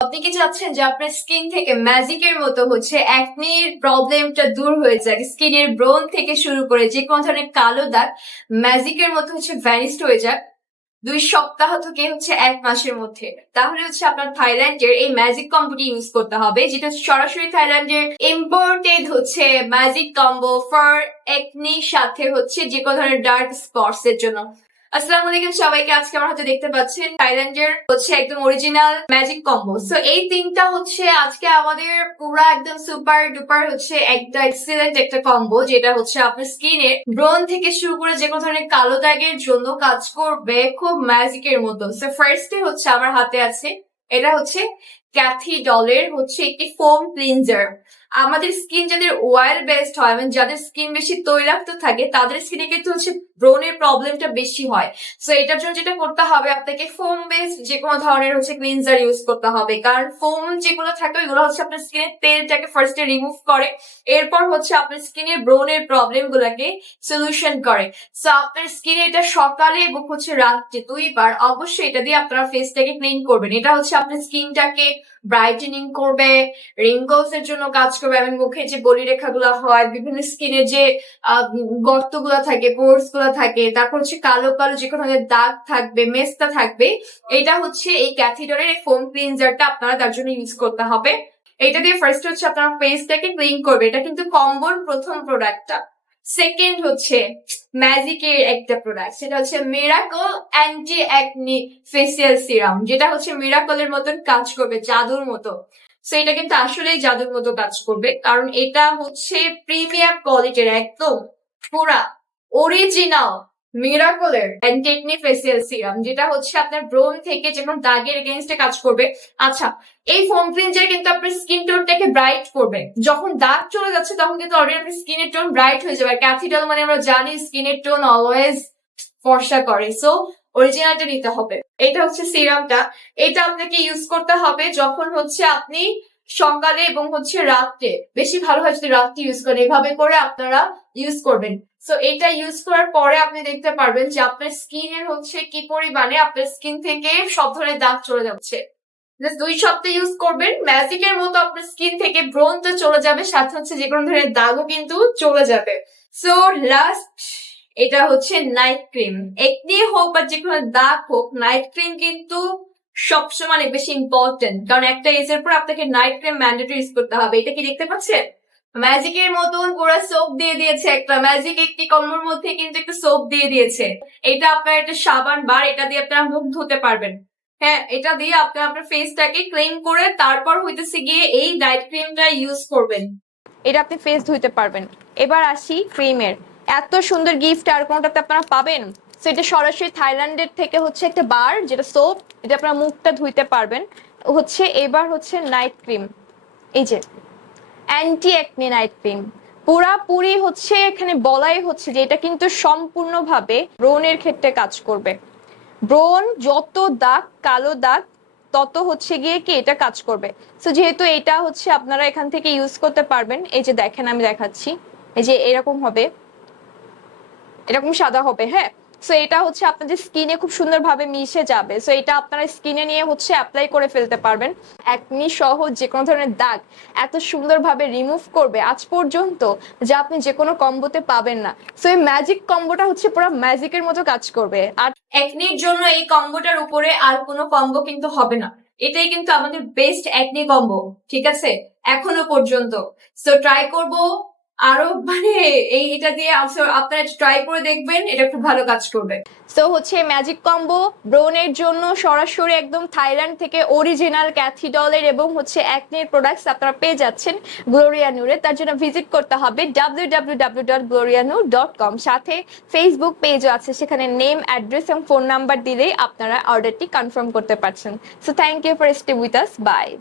আপনি কি চাচ্ছেন যে আপনার স্কিন থেকে ম্যাজিকের মতো হচ্ছে অ্যাকনির প্রবলেমটা দূর হয়ে যাক? স্কিনের ব্রোন থেকে শুরু করে যে কোনো ধরনের কালো দাগ ম্যাজিকের মতো হচ্ছে ভ্যানিস্ট হয়ে যাক। দুই সপ্তাহ থেকে হচ্ছে এক মাসের মধ্যে। তাহলে হচ্ছে আপনার থাইল্যান্ডের এই ম্যাজিক কম্বোটি ইউজ করতে হবে, যেটা সরাসরি থাইল্যান্ডের ইম্পোর্টেড হচ্ছে ম্যাজিক কম্বো ফর একনির সাথে হচ্ছে যে কোনো ধরনের ডার্ক স্পটস এর জন্য। আসসালামু আলাইকুম সবাইকে, আজকে আমার হাতে দেখতে পাচ্ছেন থাইল্যান্ডের হচ্ছে একদম অরিজিনাল ম্যাজিক কম্বো সো এই তিনটা হচ্ছে আজকে আমাদের পুরো একদম সুপার ডুপার হচ্ছে একটা এক্সিলেন্ট একটা কম্বো যেটা হচ্ছে আপনার স্কিনে ব্রন থেকে শুরু করে যে কোনো ধরনের কালো দাগের জন্য কাজ করবে খুব ম্যাজিকের মতো। সো ফার্স্টে হচ্ছে আমার হাতে আছে, এটা হচ্ছে ক্যাথি ডলের হচ্ছে একটি ফোম ক্লিনজার। আমাদের স্কিন যাদের অয়েল বেসড হয় মানে যাদের স্কিন বেশি তৈলাক্ত থাকে, তাদের স্কিনে কিন্তু হচ্ছে ব্রোনের প্রবলেমটা বেশি হয়। সো এটার জন্য যেটা করতে হবে, আপনাকে ফোম বেসড যে কোনো ধরনের হচ্ছে ক্লিনজার ইউজ করতে হবে। কারণ ফোম যেগুলো থাকে, ওইগুলো হচ্ছে আপনার স্কিনের তেলটাকে ফার্স্টে রিমুভ করে, এরপর হচ্ছে আপনার স্কিনের ব্রনের প্রবলেম গুলাকে সলিউশন করে। সো আপনার স্কিনে এটা সকালে এবং হচ্ছে রাত্রে দুইবার অবশ্যই এটা দিয়ে আপনারা ফেসটাকে ক্লিন করবেন। এটা হচ্ছে আপনার স্কিনটাকে ব্রাইটেনিং করবে রিঙ্কলস এর জন্য কাজ করবে এবং মুখে যে বলি রেখাগুলো হয়, বিভিন্ন স্কিনে যে গর্তগুলা থাকে পোর্সগুলা থাকে, তারপর হচ্ছে কালো কালো যে কোনো দাগ থাকবে মেস্তা থাকবে, এটা হচ্ছে এই ক্যাথিডরের এই ফোম ক্লিনজারটা আপনারা তার জন্য ইউজ করতে হবে। এটা দিয়ে ফার্স্ট হচ্ছে আপনারা ফেসটাকে ক্লিন করবে, এটা কিন্তু কম্বোর প্রথম প্রোডাক্টটা সেকেন্ড হচ্ছে ম্যাজিকের একটা প্রোডাক্ট সেটা হচ্ছে Miracle anti acne facial serum যেটা হচ্ছে মেরাকলের মতন কাজ করবে, জাদুর মতো। সো এটা কিন্তু আসলেই জাদুর মতো কাজ করবে, কারণ এটা হচ্ছে প্রিমিয়াম কোয়ালিটির একদম পুরা অরিজিনাল মিরাকলের অ্যান্টি ফেসিয়াল সিরাম যেটা হচ্ছে আপনার ব্রোন থেকে দাগের এগেনস্টে কাজ করবে। আচ্ছা এই ফোম ক্লিনজার কিন্তু আপনার স্কিন টোনটাকে ব্রাইট করবে। যখন দাগ চলে যাচ্ছে, তখন কিন্তু অলরেডি আপনার স্কিনের টোন ব্রাইট হয়ে যাবে। ক্যাথিডাল মানে আমরা জানি স্কিনের টোন অলওয়েজ ফর্সা করে। সো অরিজিনালটা নিতে হবে। এটা হচ্ছে সিরামটা এটা আপনাকে ইউজ করতে হবে যখন হচ্ছে আপনি সকালে এবং হচ্ছে রাত্রে। বেশি ভালো হয় যদি রাত্রে ইউজ করেন। এভাবে করে আপনারা ইউজ করবেন। সো এটা ইউজ করার পরে আপনি দেখতে পারবেন যে আপনার স্কিনের হচ্ছে কি পরিমাণে আপনার স্কিন থেকে সব ধরনের দাগ চলে যাচ্ছে। দুই সপ্তাহ ইউজ করবেন। ম্যাজিকের মতো আপনার স্কিন থেকে ব্রণটা চলে যাবে। সাথে হচ্ছে যে কোনো ধরনের দাগও কিন্তু চলে যাবে। সো লাস্ট এটা হচ্ছে নাইট ক্রিম একনি হোক বা যে কোনো দাগ হোক নাইট ক্রিম কিন্তু সবসময় অনেক বেশি ইম্পর্টেন্ট কারণ একটা এজের পর আপনাকে নাইট ক্রিম ম্যান্ডেটরি ইউজ করতে হবে। এটা কি দেখতে পাচ্ছেন? ম্যাজিকের মতন পুরো সোপ দিয়ে দিয়েছে একটা। ম্যাজিক একটি কম্বোর মধ্যে কিন্তু একটা সোপ দিয়ে দিয়েছে। এটা আপনার একটা সাবান, বার, এটা দিয়ে আপনারা মুখ ধুতে পারবেন। হ্যাঁ এটা দিয়ে আপনি আপনার ফেসটাকে ক্লিন করে তারপর হইতেছে গিয়ে এই নাইট ক্রিমটা ইউজ করবেন। এটা আপনি ফেস ধুইতে পারবেন। এবার আসি ক্রিমের এত সুন্দর গিফট আর কোনটাতে আপনারা পাবেন? সো এটা সরাসরি থাইল্যান্ডের থেকে হচ্ছে একটা বার, যেটা সোপ এটা আপনারা মুখটা ধুইতে পারবেন। হচ্ছে এবার হচ্ছে নাইট ক্রিম এই যে অ্যান্টি অ্যাকনি নাইট ক্রিম পুরাপুরি হচ্ছে এখানে বলাই হচ্ছে যে এটা কিন্তু সম্পূর্ণভাবে ব্রোনের ক্ষেত্রে কাজ করবে। ব্রোন যত দাগ, কালো দাগ, তত হচ্ছে গিয়ে কি এটা কাজ করবে। সো যেহেতু এটা হচ্ছে আপনারা এখান থেকে ইউজ করতে পারবেন, এই যে দেখেন আমি দেখাচ্ছি। এই যে এরকম হবে। এরকম সাদা হবে হ্যাঁ? সো এটা হচ্ছে আপনার যে স্কিনে খুব সুন্দরভাবে মিশে যাবে। সো এটা আপনারা স্কিনে নিয়ে হচ্ছে অ্যাপ্লাই করে ফেলতে পারবেন। একনি সহ যে কোনো ধরনের দাগ এত সুন্দরভাবে রিমুভ করবে আজ পর্যন্ত যা আপনি যে কোনো কম্বোতে পাবেন না। সো এই ম্যাজিক কম্বোটা হচ্ছে পুরো ম্যাজিকের মতো কাজ করবে। আর একনির জন্য এই কম্বোটার উপরে আর কোনো কম্বো কিন্তু হবে না। এটাই কিন্তু আমাদের বেস্ট একনি কম্বো, ঠিক আছে? এখনও পর্যন্ত। সো ট্রাই করব। আরও মানে এই এটা দিয়ে আপ- আপনারা ট্রাই করে দেখবেন, এটা খুব ভালো কাজ করবে। সো হচ্ছে ম্যাজিক কম্বো ব্রোনের জন্য সরাসরি একদম থাইল্যান্ড থেকে অরিজিনাল ক্যাথিডলের এবং হচ্ছে অ্যাকনির প্রোডাক্টস আপনারা পেয়ে যাচ্ছেন গ্লোরিয়া নূরে তার জন্য ভিজিট করতে হবে ডাব্লিউ কম সাথে ফেসবুক পেজও আছে, সেখানে নেম অ্যাড্রেস এবং ফোন নাম্বার দিলেই আপনারা অর্ডারটি কনফার্ম করতে পারছেন। So thank you for stay with us bye